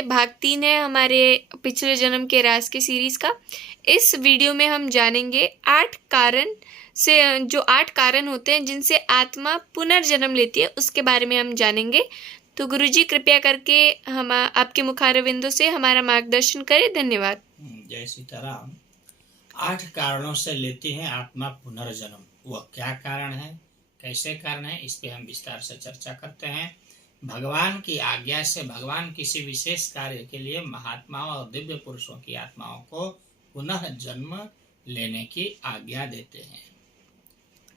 के भाग 3 है हमारे पिछले जन्म के राज के सीरीज का। इस वीडियो में हम जानेंगे 8 कारण से जो 8 कारण होते हैं जिनसे आत्मा पुनर्जन्म लेती है, उसके बारे में हम जानेंगे। तो गुरुजी कृपया करके हम आपके मुखारविंदों से हमारा मार्गदर्शन करें। धन्यवाद। जय सीताराम। 8 कारणों से लेती है आत्मा पुनर्जन्म। वह क्या कारण है, कैसे कारण है, इस पे हम विस्तार से चर्चा करते हैं। भगवान की आज्ञा से भगवान किसी विशेष कार्य के लिए महात्माओं और दिव्य पुरुषों की आत्माओं को पुनः जन्म लेने की आज्ञा देते हैं।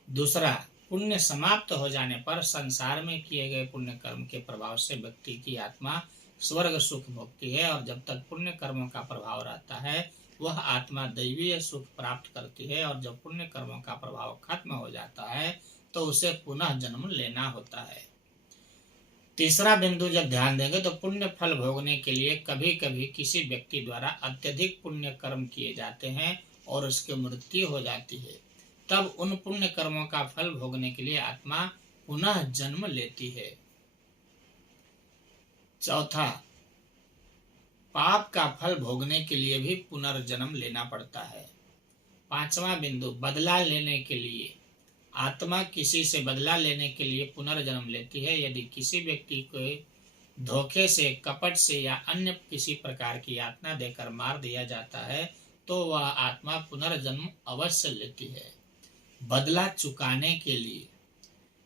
दूसरा, पुण्य समाप्त हो जाने पर संसार में किए गए पुण्य कर्म के प्रभाव से व्यक्ति की आत्मा स्वर्ग सुख भोगती है, और जब तक पुण्य कर्मों का प्रभाव रहता है वह आत्मा दैवीय सुख प्राप्त करती है, और जब पुण्य कर्मों का प्रभाव खत्म हो जाता है तो उसे पुनः जन्म लेना होता है। तीसरा बिंदु जब ध्यान देंगे तो पुण्य फल भोगने के लिए कभी कभी किसी व्यक्ति द्वारा अत्यधिक पुण्य कर्म किए जाते हैं और उसकी मृत्यु हो जाती है, तब उन पुण्य कर्मों का फल भोगने के लिए आत्मा पुनः जन्म लेती है। चौथा, पाप का फल भोगने के लिए भी पुनर्जन्म लेना पड़ता है। पांचवा बिंदु, बदला लेने के लिए आत्मा किसी से बदला लेने के लिए पुनर्जन्म लेती है। यदि किसी व्यक्ति को धोखे से, कपट से या अन्य किसी प्रकार की यातना देकर मार दिया जाता है तो वह आत्मा पुनर्जन्म अवश्य लेती है। बदला चुकाने के लिए,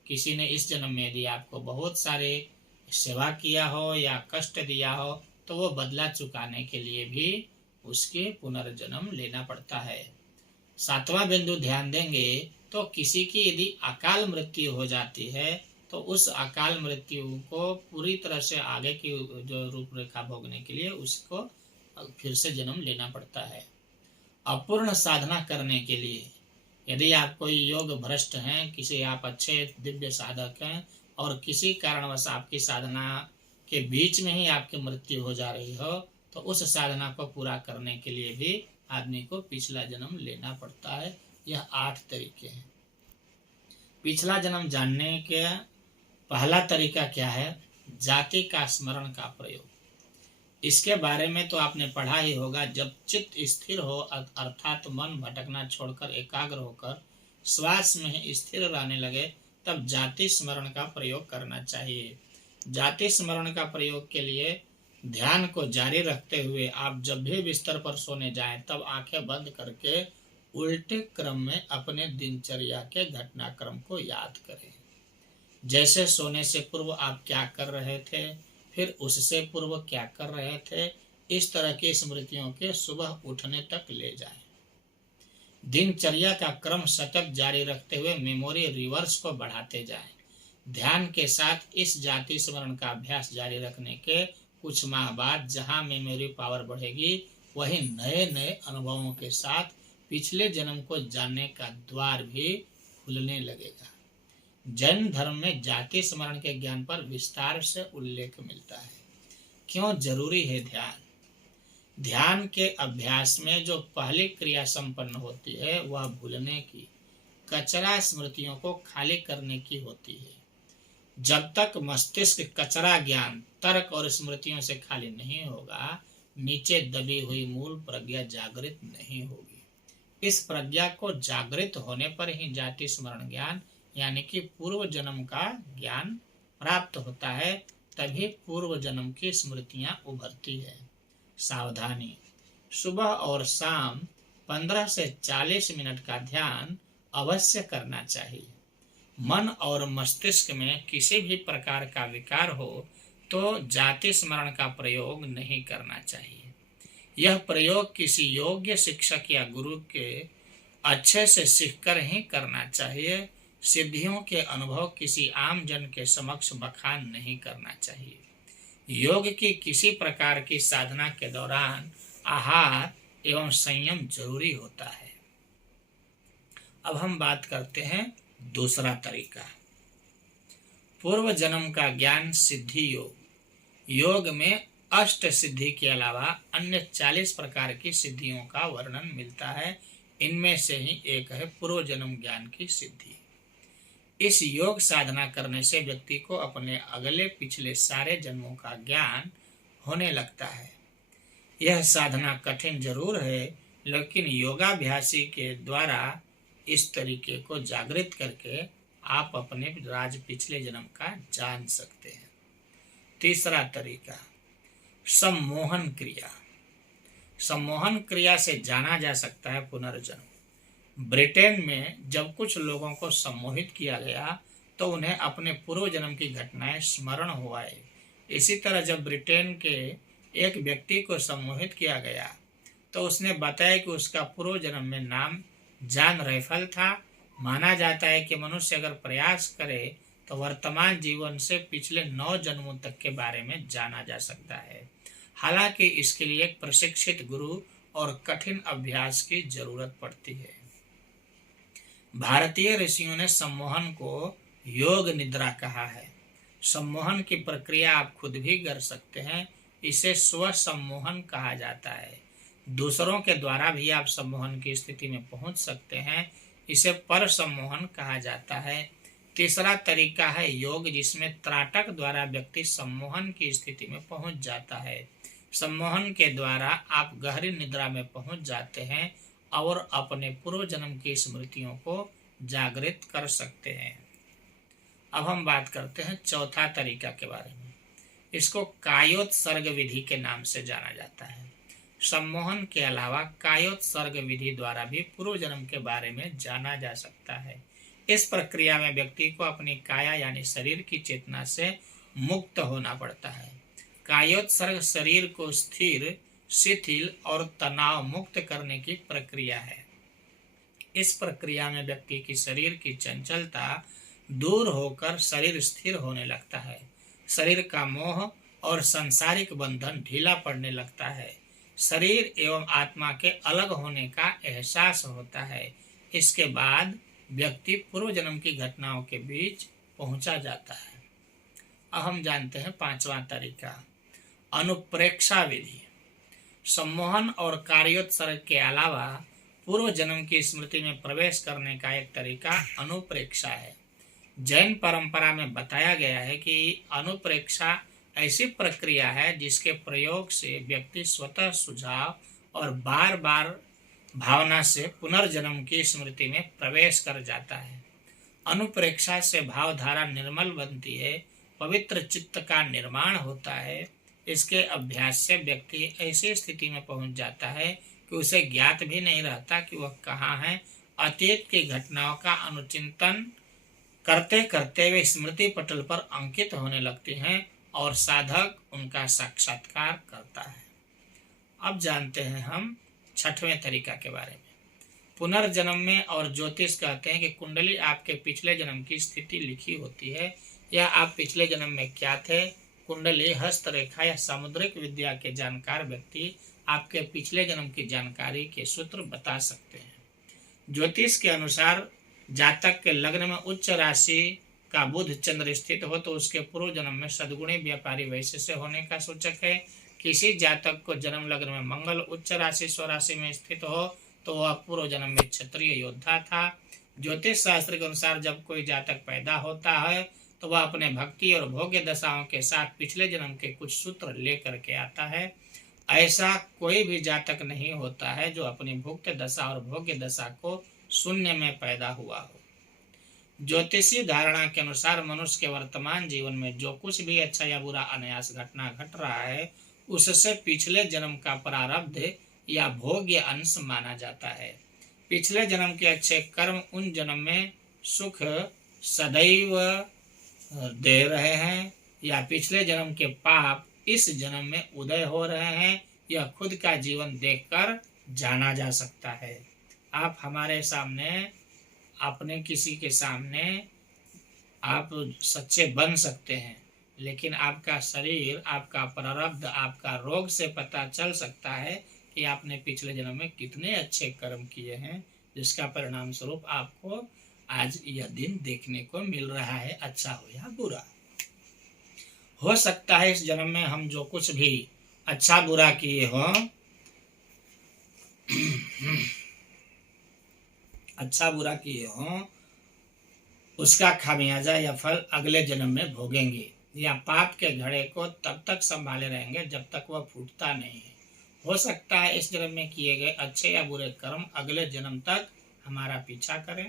किसी ने इस जन्म में यदि आपको बहुत सारे सेवा किया हो या कष्ट दिया हो तो वो बदला चुकाने के लिए भी उसके पुनर्जन्म लेना पड़ता है। सातवां बिंदु ध्यान देंगे तो किसी की यदि अकाल मृत्यु हो जाती है तो उस अकाल मृत्यु को पूरी तरह से आगे की जो रूपरेखा भोगने के लिए उसको फिर से जन्म लेना पड़ता है। अपूर्ण साधना करने के लिए, यदि आप कोई योग भ्रष्ट हैं, किसी आप अच्छे दिव्य साधक हैं और किसी कारणवश आपकी साधना के बीच में ही आपकी मृत्यु हो जा रही हो तो उस साधना को पूरा करने के लिए भी आदमी को पिछला जन्म लेना पड़ता है। यह 8 तरीके हैं। पिछला जन्म जानने के पहला तरीका क्या है? जाति का स्मरण का प्रयोग। इसके बारे में तो आपने पढ़ा ही होगा। जब चित्त स्थिर हो अर्थात मन भटकना छोड़कर एकाग्र होकर श्वास में ही स्थिर रहने लगे तब जाति स्मरण का प्रयोग करना चाहिए। जाति स्मरण का प्रयोग के लिए ध्यान को जारी रखते हुए आप जब भी बिस्तर पर सोने जाएं तब आंखें बंद करके उल्टे क्रम में अपने दिनचर्या के घटनाक्रम को याद करें। जैसे सोने से पूर्व आप क्या कर रहे थे, फिर उससे पूर्व क्या कर रहे थे, इस तरह की स्मृतियों के सुबह उठने तक ले जाएं। दिनचर्या का क्रम सतत जारी रखते हुए मेमोरी रिवर्स को बढ़ाते जाएं। ध्यान के साथ इस जाति स्मरण का अभ्यास जारी रखने के कुछ माह बाद जहां मेमोरी पावर बढ़ेगी वहीं नए नए अनुभवों के साथ पिछले जन्म को जानने का द्वार भी खुलने लगेगा। जैन धर्म में जाति स्मरण के ज्ञान पर विस्तार से उल्लेख मिलता है। क्यों जरूरी है ध्यान? ध्यान के अभ्यास में जो पहली क्रिया संपन्न होती है वह भूलने की, कचरा स्मृतियों को खाली करने की होती है। जब तक मस्तिष्क कचरा ज्ञान, तर्क और स्मृतियों से खाली नहीं होगा, नीचे दबी हुई मूल प्रज्ञा जागृत नहीं होगी। इस प्रज्ञा को जागृत होने पर ही जाति स्मरण ज्ञान यानी कि पूर्व जन्म का ज्ञान प्राप्त होता है, तभी पूर्व जन्म की स्मृतियां उभरती है। सावधानी, सुबह और शाम 15 से 40 मिनट का ध्यान अवश्य करना चाहिए। मन और मस्तिष्क में किसी भी प्रकार का विकार हो तो जाति स्मरण का प्रयोग नहीं करना चाहिए। यह प्रयोग किसी योग्य शिक्षक या गुरु के अच्छे से सीखकर ही करना चाहिए। सिद्धियों के अनुभव किसी आम जन के समक्ष बखान नहीं करना चाहिए। योग की किसी प्रकार की साधना के दौरान आहार एवं संयम जरूरी होता है। अब हम बात करते हैं दूसरा तरीका, पूर्व जन्म का ज्ञान सिद्धि योग। योग में अष्ट सिद्धि के अलावा अन्य 40 प्रकार की सिद्धियों का वर्णन मिलता है। इनमें से ही एक है पूर्व जन्म ज्ञान की सिद्धि। इस योग साधना करने से व्यक्ति को अपने अगले पिछले सारे जन्मों का ज्ञान होने लगता है। यह साधना कठिन जरूर है, लेकिन योगाभ्यासी के द्वारा इस तरीके को जागृत करके आप अपने पिछले जन्म का जान सकते हैं। तीसरा तरीका, सम्मोहन क्रिया। सम्मोहन क्रिया से जाना जा सकता है पुनर्जन्म। ब्रिटेन में जब कुछ लोगों को सम्मोहित किया गया तो उन्हें अपने पूर्व जन्म की घटनाएं स्मरण हो आई। इसी तरह जब ब्रिटेन के एक व्यक्ति को सम्मोहित किया गया तो उसने बताया कि उसका पूर्व जन्म में नाम जॉन रैफल था। माना जाता है कि मनुष्य अगर प्रयास करे तो वर्तमान जीवन से पिछले 9 जन्मों तक के बारे में जाना जा सकता है। हालांकि इसके लिए एक प्रशिक्षित गुरु और कठिन अभ्यास की जरूरत पड़ती है। भारतीय ऋषियों ने सम्मोहन को योग निद्रा कहा है। सम्मोहन की प्रक्रिया आप खुद भी कर सकते हैं। इसे स्व सम्मोहन कहा जाता है। दूसरों के द्वारा भी आप सम्मोहन की स्थिति में पहुंच सकते हैं। इसे पर सम्मोहन कहा जाता है। तीसरा तरीका है योग, जिसमें त्राटक द्वारा व्यक्ति सम्मोहन की स्थिति में पहुंच जाता है। सम्मोहन के द्वारा आप गहरी निद्रा में पहुंच जाते हैं और अपने पूर्व जन्म की स्मृतियों को जागृत कर सकते हैं। अब हम बात करते हैं चौथा तरीका के बारे में। इसको कायोत्सर्ग विधि के नाम से जाना जाता है। सम्मोहन के अलावा कायोत्सर्ग विधि द्वारा भी पूर्व जन्म के बारे में जाना जा सकता है। इस प्रक्रिया में व्यक्ति को अपनी काया यानी शरीर की चेतना से मुक्त होना पड़ता है। कायोत्सर्ग शरीर को स्थिर, शिथिल और तनाव मुक्त करने की प्रक्रिया है। इस प्रक्रिया में व्यक्ति की शरीर की चंचलता दूर होकर शरीर स्थिर होने लगता है। शरीर का मोह और सांसारिक बंधन ढीला पड़ने लगता है। शरीर एवं आत्मा के अलग होने का एहसास होता है। इसके बाद व्यक्ति पूर्व जन्म की घटनाओं के बीच पहुंचा जाता है। अब हम जानते हैं पांचवा तरीका, अनुप्रेक्षा विधि। सम्मोहन और कार्योत्सर्ग के अलावा पूर्व जन्म की स्मृति में प्रवेश करने का एक तरीका अनुप्रेक्षा है। जैन परंपरा में बताया गया है कि अनुप्रेक्षा ऐसी प्रक्रिया है जिसके प्रयोग से व्यक्ति स्वतः सुझाव और बार बार भावना से पुनर्जन्म की स्मृति में प्रवेश कर जाता है। अनुप्रेक्षा से भावधारा निर्मल बनती है, पवित्र चित्त का निर्माण होता है। इसके अभ्यास से व्यक्ति ऐसी स्थिति में पहुंच जाता है कि उसे ज्ञात भी नहीं रहता कि वह कहाँ है। अतीत की घटनाओं का अनुचिंतन करते करते वे स्मृति पटल पर अंकित होने लगती हैं और साधक उनका साक्षात्कार करता है। अब जानते हैं हम छठवें तरीका के बारे में। पुनर्जन्म में और ज्योतिष कहते हैं कि कुंडली आपके पिछले जन्म की स्थिति लिखी होती है या आप पिछले जन्म में क्या थे। कुंडली, हस्तरेखा या सामुद्रिक विद्या के जानकार व्यक्ति आपके पिछले जन्म की जानकारी के सूत्र बता सकते हैं। ज्योतिष के अनुसार जातक के लग्न में उच्च राशि का बुध चंद्र स्थित हो तो उसके पूर्व जन्म में सद्गुणी व्यापारी वैश्य से होने का सूचक है। किसी जातक को जन्म लग्न में मंगल उच्च राशि स्वराशि में स्थित हो तो वह पूर्व जन्म में क्षत्रिय योद्धा था। ज्योतिष शास्त्र के अनुसार जब कोई जातक पैदा होता है तो वह अपने भक्ति और भोग्य दशाओं के साथ पिछले जन्म के कुछ सूत्र लेकर के आता है। ऐसा कोई भी जातक नहीं होता है जो अपनी भुक्त दशा और भोग्य दशा को शून्य में पैदा हुआ हो। ज्योतिषीय धारणा के अनुसार मनुष्य के वर्तमान जीवन में जो कुछ भी अच्छा या बुरा अनायास घटना घट रहा है उससे पिछले जन्म का प्रारब्ध या भोग्य अंश माना जाता है। पिछले जन्म के अच्छे कर्म उन जन्म में सुख सदैव दे रहे हैं या पिछले जन्म के पाप इस जन्म में उदय हो रहे हैं, यह खुद का जीवन देखकर जाना जा सकता है। आप हमारे सामने, अपने किसी के सामने आप सच्चे बन सकते हैं, लेकिन आपका शरीर, आपका प्रारब्ध, आपका रोग से पता चल सकता है कि आपने पिछले जन्म में कितने अच्छे कर्म किए हैं, जिसका परिणाम स्वरूप आपको आज यह दिन देखने को मिल रहा है, अच्छा हो या बुरा। हो सकता है इस जन्म में हम जो कुछ भी अच्छा बुरा किए हों, अच्छा बुरा किए हों, उसका खामियाजा या फल अगले जन्म में भोगेंगे। या पाप के घड़े को तब तक संभाले रहेंगे जब तक वह फूटता नहीं है। हो सकता है इस जन्म में किए गए अच्छे या बुरे कर्म अगले जन्म तक हमारा पीछा करें।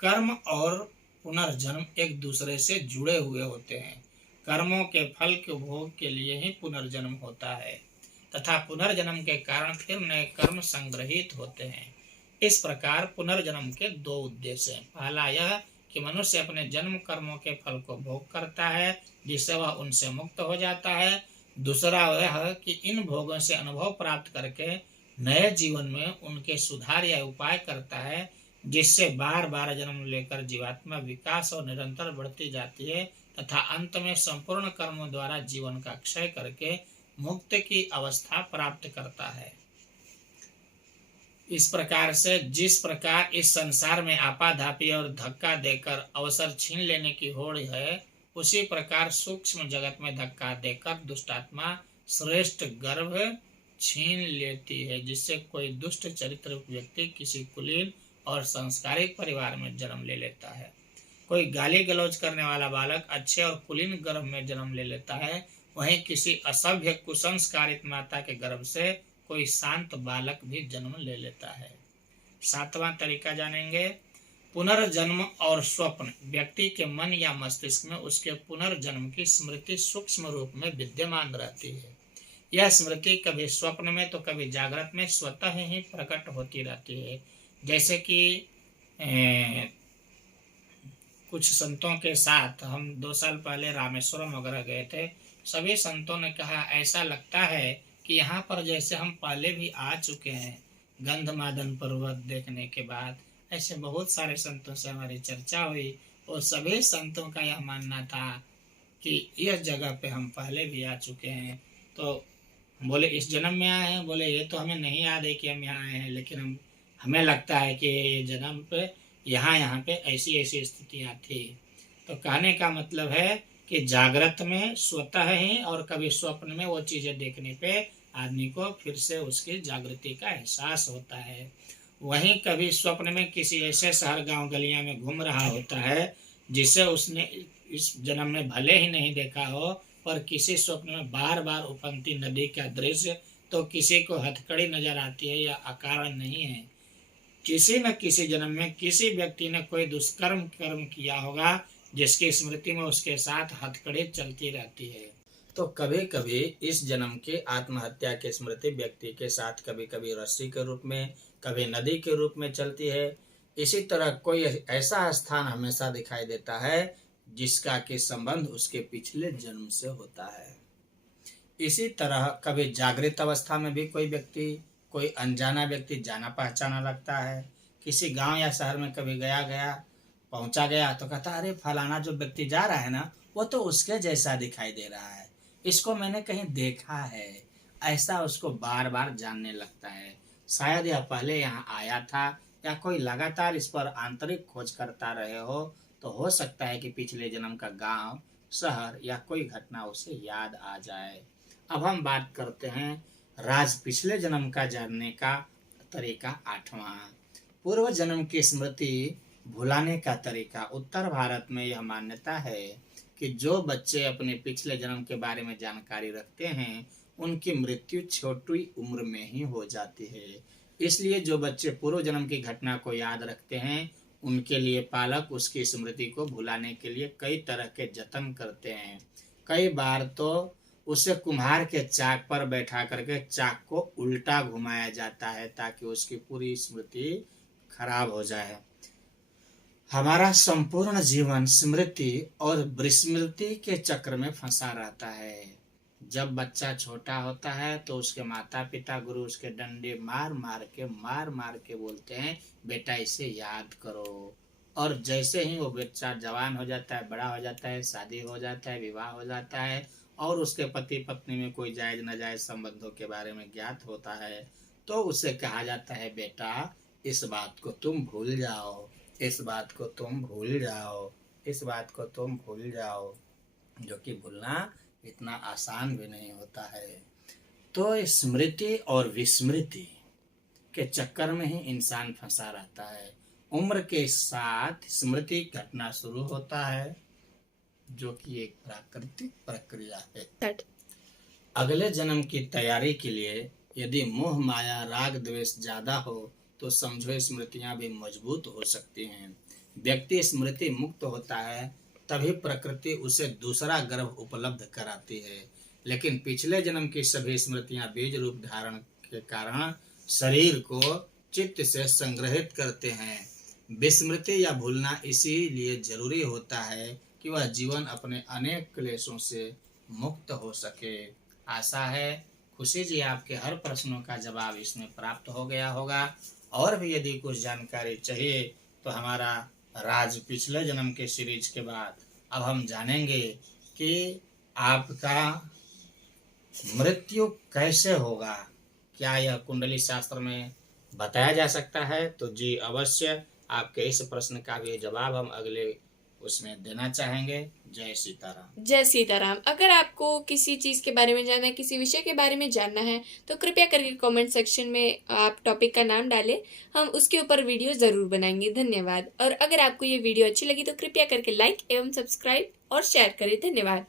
कर्म और पुनर्जन्म एक दूसरे से जुड़े हुए होते हैं। कर्मों के फल के भोग के लिए ही पुनर्जन्म होता है तथा पुनर्जन्म के कारण फिर नए कर्म संग्रहित होते हैं। इस प्रकार पुनर्जन्म के दो उद्देश्य हैं। पहला यह कि मनुष्य अपने जन्म कर्मों के फल को भोग करता है जिससे वह उनसे मुक्त हो जाता है। दूसरा यह कि इन भोगों से अनुभव प्राप्त करके नए जीवन में उनके सुधार या उपाय करता है जिससे बार बार जन्म लेकर जीवात्मा विकास और निरंतर बढ़ती जाती है तथा अंत में संपूर्ण कर्मों द्वारा जीवन का क्षय करके मुक्त की अवस्था प्राप्त करता है। इस प्रकार से जिस प्रकार इस संसार में आपाधापी और धक्का देकर अवसर छीन लेने की होड़ है, उसी प्रकार सूक्ष्म जगत में धक्का देकर दुष्टात्मा श्रेष्ठ गर्भ छीन लेती है जिससे कोई दुष्ट चरित्र व्यक्ति किसी कुलीन और संस्कारिक परिवार में जन्म ले लेता है। कोई गाली गलौज करने वाला बालक अच्छे और कुलीन गर्भ में जन्म ले लेता है, वहीं किसी असभ्य कुसंस्कारित माता के गर्भ से कोई शांत बालक भी जन्म ले लेता है। 7वां तरीका जानेंगे। पुनर्जन्म और स्वप्न। व्यक्ति के मन या मस्तिष्क में उसके पुनर्जन्म की स्मृति सूक्ष्म रूप में विद्यमान रहती है। यह स्मृति कभी स्वप्न में तो कभी जागृत में स्वतः ही प्रकट होती रहती है। जैसे कि कुछ संतों के साथ हम 2 साल पहले रामेश्वरम वगैरह गए थे। सभी संतों ने कहा ऐसा लगता है कि यहाँ पर जैसे हम पहले भी आ चुके हैं। गंधमादन पर्वत देखने के बाद ऐसे बहुत सारे संतों से हमारी चर्चा हुई और सभी संतों का यह मानना था कि इस जगह पे हम पहले भी आ चुके हैं। तो बोले इस जन्म में आए हैं? बोले ये तो हमें नहीं याद है कि हम यहाँ आए हैं, लेकिन हमें लगता है कि ये जन्म पे यहाँ पे ऐसी ऐसी स्थितियाँ थी। तो कहने का मतलब है कि जागृत में स्वतः ही और कभी स्वप्न में वो चीज़ें देखने पे आदमी को फिर से उसकी जागृति का एहसास होता है। वहीं कभी स्वप्न में किसी ऐसे शहर गांव गलियां में घूम रहा होता है जिसे उसने इस जन्म में भले ही नहीं देखा हो, पर किसी स्वप्न में बार बार उफनती नदी का दृश्य तो किसी को हथकड़ी नजर आती है या अकारण नहीं है। किसी न किसी जन्म में किसी व्यक्ति ने कोई दुष्कर्म कर्म किया होगा जिसकी स्मृति में उसके साथ हथकड़ी चलती रहती है। तो कभी कभी इस जन्म की आत्महत्या की स्मृति व्यक्ति के साथ कभी कभी रस्सी के रूप में, कभी नदी के रूप में चलती है। इसी तरह कोई ऐसा स्थान हमेशा दिखाई देता है जिसका कि संबंध उसके पिछले जन्म से होता है। इसी तरह कभी जागृत अवस्था में भी कोई व्यक्ति, कोई अनजाना व्यक्ति जाना पहचाना लगता है। किसी गांव या शहर में कभी पहुंचा गया तो कहता अरे फलाना जो व्यक्ति जा रहा है ना, वो तो उसके जैसा दिखाई दे रहा है, इसको मैंने कहीं देखा है। ऐसा उसको बार बार जानने लगता है। शायद यह पहले यहाँ आया था या कोई लगातार इस पर आंतरिक खोज करता रहे हो, तो हो सकता है कि पिछले जन्म का गांव, शहर या कोई घटना उसे याद आ जाए। अब हम बात करते हैं पिछले जन्म का जानने का तरीका। 8वां, पूर्व जन्म की स्मृति भुलाने का तरीका। उत्तर भारत में यह मान्यता है कि जो बच्चे अपने पिछले जन्म के बारे में जानकारी रखते हैं उनकी मृत्यु छोटी उम्र में ही हो जाती है। इसलिए जो बच्चे पूर्व जन्म की घटना को याद रखते हैं उनके लिए पालक उसकी स्मृति को भुलाने के लिए कई तरह के जतन करते हैं। कई बार तो उसे कुम्हार के चाक पर बैठा करके चाक को उल्टा घुमाया जाता है ताकि उसकी पूरी स्मृति खराब हो जाए। हमारा संपूर्ण जीवन स्मृति और विस्मृति के चक्र में फंसा रहता है। जब बच्चा छोटा होता है तो उसके माता पिता गुरु उसके डंडे मार मार के बोलते हैं बेटा इसे याद करो। और जैसे ही वो बच्चा जवान हो जाता है, बड़ा हो जाता है, शादी हो जाता है, विवाह हो जाता है और उसके पति पत्नी में कोई जायज नाजायज संबंधों के बारे में ज्ञात होता है तो उसे कहा जाता है बेटा इस बात को तुम भूल जाओ, इस बात को तुम भूल जाओ, इस बात को तुम भूल जाओ, जो कि भूलना इतना आसान भी नहीं होता है। तो स्मृति और विस्मृति के चक्कर में ही इंसान फंसा रहता है। उम्र के साथ स्मृति घटना शुरू होता है जो कि एक प्राकृतिक प्रक्रिया है। Start. अगले जन्म की तैयारी के लिए यदि मोह माया राग द्वेष ज्यादा हो तो समझो स्मृतियां भी मजबूत हो सकती हैं। व्यक्ति स्मृति मुक्त होता है तभी प्रकृति उसे दूसरा गर्भ उपलब्ध कराती है। लेकिन पिछले जन्म की सभी स्मृतियां बीज रूप धारण के कारण शरीर को चित्त से संग्रहित करते हैं। विस्मृति या भूलना इसीलिए जरूरी होता है कि वह जीवन अपने अनेक क्लेशों से मुक्त हो सके। आशा है खुशी जी आपके हर प्रश्नों का जवाब इसमें प्राप्त हो गया होगा। और भी यदि कुछ जानकारी चाहिए तो हमारा राज पिछले जन्म के सीरीज के बाद अब हम जानेंगे कि आपका मृत्यु कैसे होगा। क्या यह कुंडली शास्त्र में बताया जा सकता है? तो जी अवश्य, आपके इस प्रश्न का भी जवाब हम अगले उसमें देना चाहेंगे। जय सीताराम। जय सीताराम। अगर आपको किसी चीज़ के बारे में जानना है, किसी विषय के बारे में जानना है, तो कृपया करके कमेंट सेक्शन में आप टॉपिक का नाम डालें, हम उसके ऊपर वीडियो ज़रूर बनाएंगे। धन्यवाद। और अगर आपको ये वीडियो अच्छी लगी तो कृपया करके लाइक एवं सब्सक्राइब और शेयर करें। धन्यवाद।